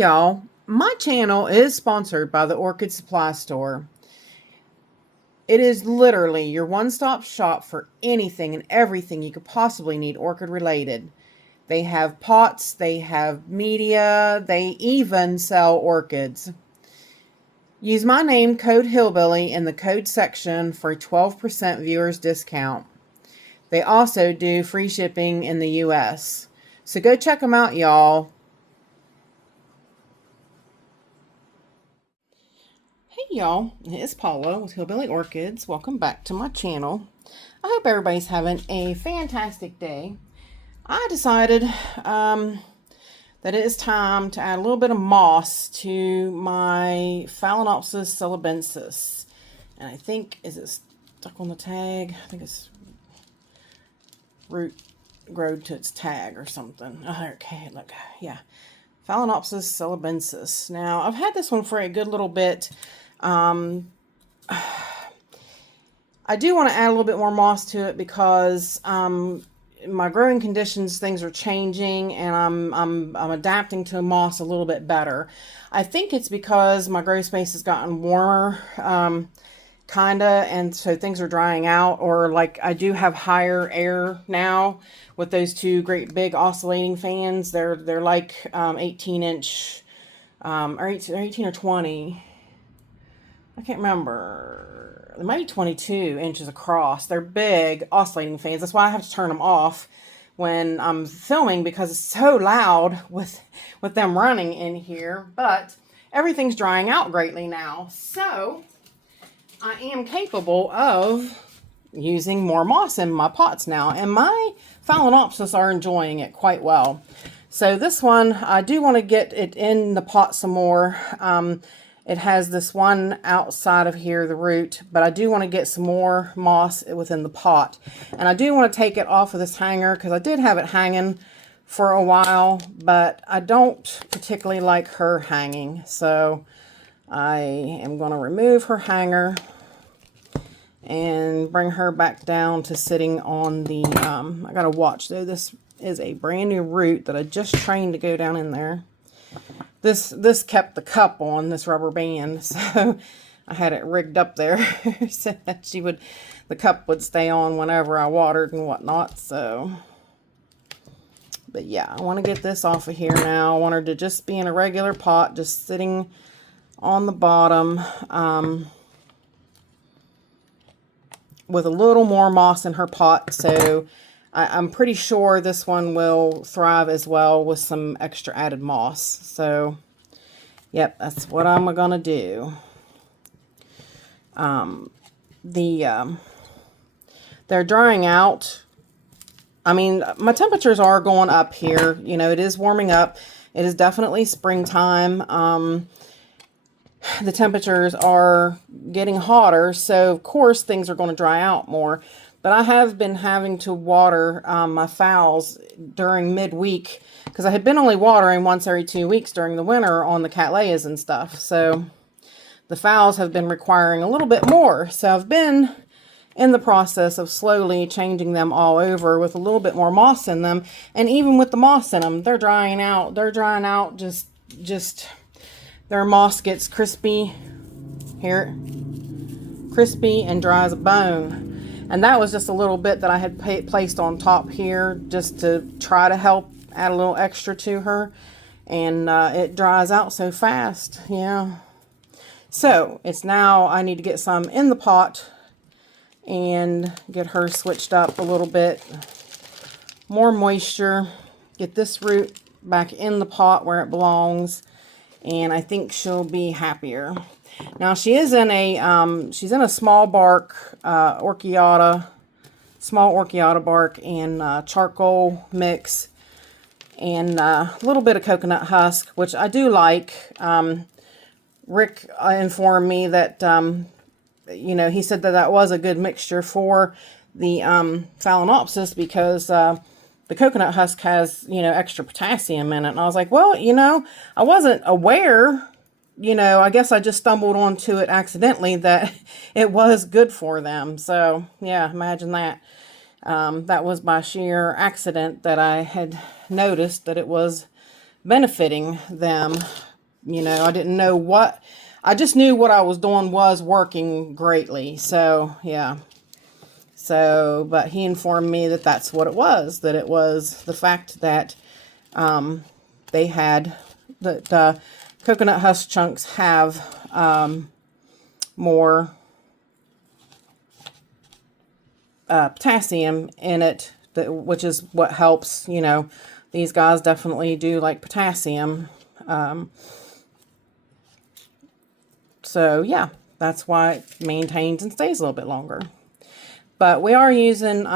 Y'all, my channel is sponsored by the Orchid Supply Store. It is literally your one-stop shop for anything and everything you could possibly need orchid related. They have pots, they have media, they even sell orchids. Use my name, code Hillbilly, in the code section for a 12% viewers discount. They also do free shipping in the US. So go check them out, y'all. Hey y'all, it's Paula with Hillbilly Orchids. Welcome back to my channel. I hope everybody's having a fantastic day. I decided that it is time to add a little bit of moss to my Phalaenopsis celebensis. And I think, is it stuck on the tag? I think it's root growed to its tag or something. Oh, okay, look, yeah. Phalaenopsis celebensis. Now, I've had this one for a good little bit. I do want to add a little bit more moss to it because my growing conditions, things are changing, and I'm adapting to moss a little bit better. I think it's because my grow space has gotten warmer, kinda, and so things are drying out, or like I do have higher air now with those two great big oscillating fans. They're like 18-inch or 18 or 20. I can't remember. They might be 22 inches across. They're big oscillating fans. That's why I have to turn them off when I'm filming, because it's so loud with them running in here. But everything's drying out greatly now. So I am capable of using more moss in my pots now. And my Phalaenopsis are enjoying it quite well. So this one, I do want to get it in the pot some more. It has this one outside of here, the root, but I do want to get some more moss within the pot. And I do want to take it off of this hanger because I did have it hanging for a while, but I don't particularly like her hanging. So I am going to remove her hanger and bring her back down to sitting on the, I got to watch though. This is a brand new root that I just trained to go down in there. This kept the cup on, this rubber band, so I had it rigged up there so that the cup would stay on whenever I watered and whatnot. So, but yeah, I want to get this off of here now. I want her to just be in a regular pot, just sitting on the bottom, with a little more moss in her pot. So I'm pretty sure this one will thrive as well with some extra added moss. So, yep, that's what I'm going to do. They're drying out. I mean, my temperatures are going up here. You know, it is warming up. It is definitely springtime. The temperatures are getting hotter, so of course things are going to dry out more. But I have been having to water my phals during midweek because I had been only watering once every 2 weeks during the winter on the cattleyas and stuff. So the phals have been requiring a little bit more. So I've been in the process of slowly changing them all over with a little bit more moss in them. And even with the moss in them, they're drying out. They're drying out just their moss gets crispy. Here, crispy and dry as a bone. And that was just a little bit that I had placed on top here just to try to help add a little extra to her. And it dries out so fast. Yeah. So it's now I need to get some in the pot and get her switched up a little bit. More moisture. Get this root back in the pot where it belongs. And I think she'll be happier. Now she is in a she's in a small bark small orchiata bark and charcoal mix, and a little bit of coconut husk, which I do like. Rick informed me that you know, he said that that was a good mixture for the Phalaenopsis because the coconut husk has, you know, extra potassium in it. And I was like, well, you know, I wasn't aware. You know, I guess I just stumbled onto it accidentally that it was good for them. So, yeah, imagine that. That was by sheer accident that I had noticed that it was benefiting them you know, I didn't know what, I just knew what I was doing was working greatly. So, yeah. So, but he informed me that that's what it was, that it was the fact that they had, the coconut husk chunks have more potassium in it, which is what helps, you know, these guys definitely do like potassium. So yeah, that's why it maintains and stays a little bit longer. But we are using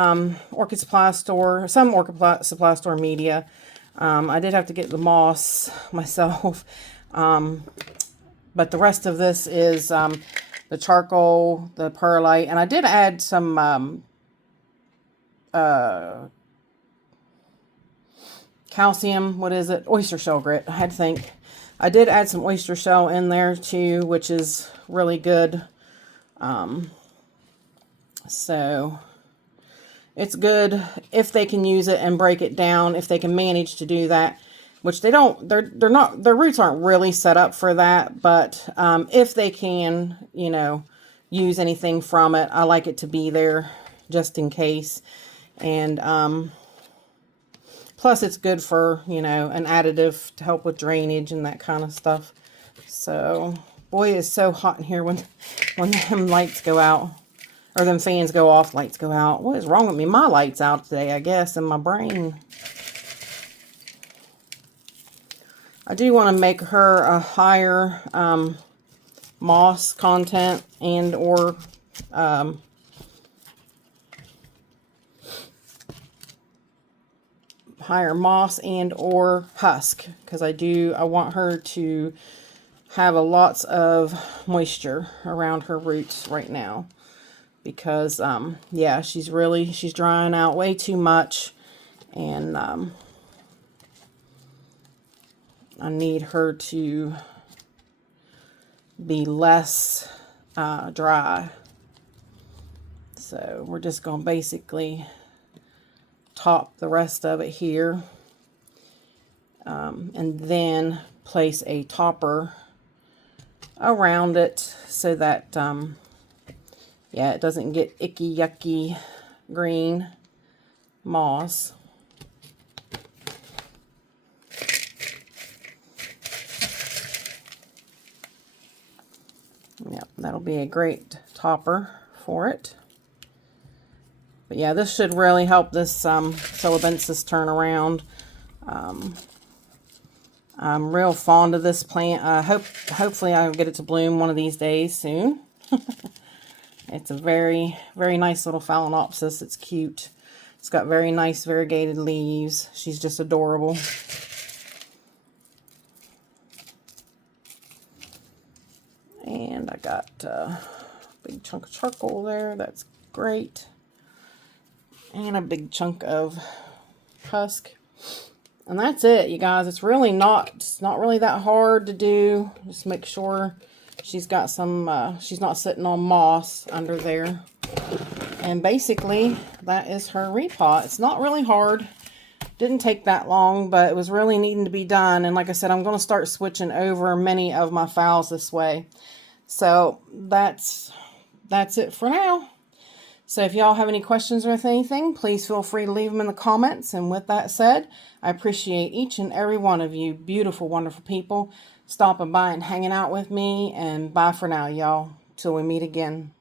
Orchid Supply Store, some Orchid Supply Store media. I did have to get the moss myself. But the rest of this is the charcoal, the perlite, and I did add some calcium, what is it? Oyster shell grit. I had to think. I did add some oyster shell in there too, which is really good. So it's good if they can use it and break it down, if they can manage to do that, which they don't, they're not, their roots aren't really set up for that, but if they can, you know, use anything from it, I like it to be there just in case. And plus it's good for, you know, an additive to help with drainage and that kind of stuff. So, boy, it's so hot in here when them lights go out. Or them fans go off, lights go out. What is wrong with me? My light's out today, I guess, in my brain. I do want to make her a higher moss content and or higher moss and or husk, because I want her to have lots of moisture around her roots right now. Because, yeah, she's drying out way too much, and I need her to be less dry. So we're just going to basically top the rest of it here, and then place a topper around it so that yeah, it doesn't get icky, yucky green moss. Yep, that'll be a great topper for it. But yeah, this should really help this celebensis turn around. I'm real fond of this plant. Hopefully I'll get it to bloom one of these days soon. It's a very, very nice little Phalaenopsis. It's cute. It's got very nice variegated leaves. She's just adorable. And I got a big chunk of charcoal there. That's great. And a big chunk of husk. And that's it, you guys. It's not really that hard to do. Just make sure she's got some, she's not sitting on moss under there. And basically, that is her repot. It's not really hard. Didn't take that long, but it was really needing to be done. And like I said, I'm going to start switching over many of my phals this way. So that's it for now. So if y'all have any questions or anything, please feel free to leave them in the comments. And with that said, I appreciate each and every one of you beautiful, wonderful people stopping by and hanging out with me. And bye for now, y'all. Till we meet again.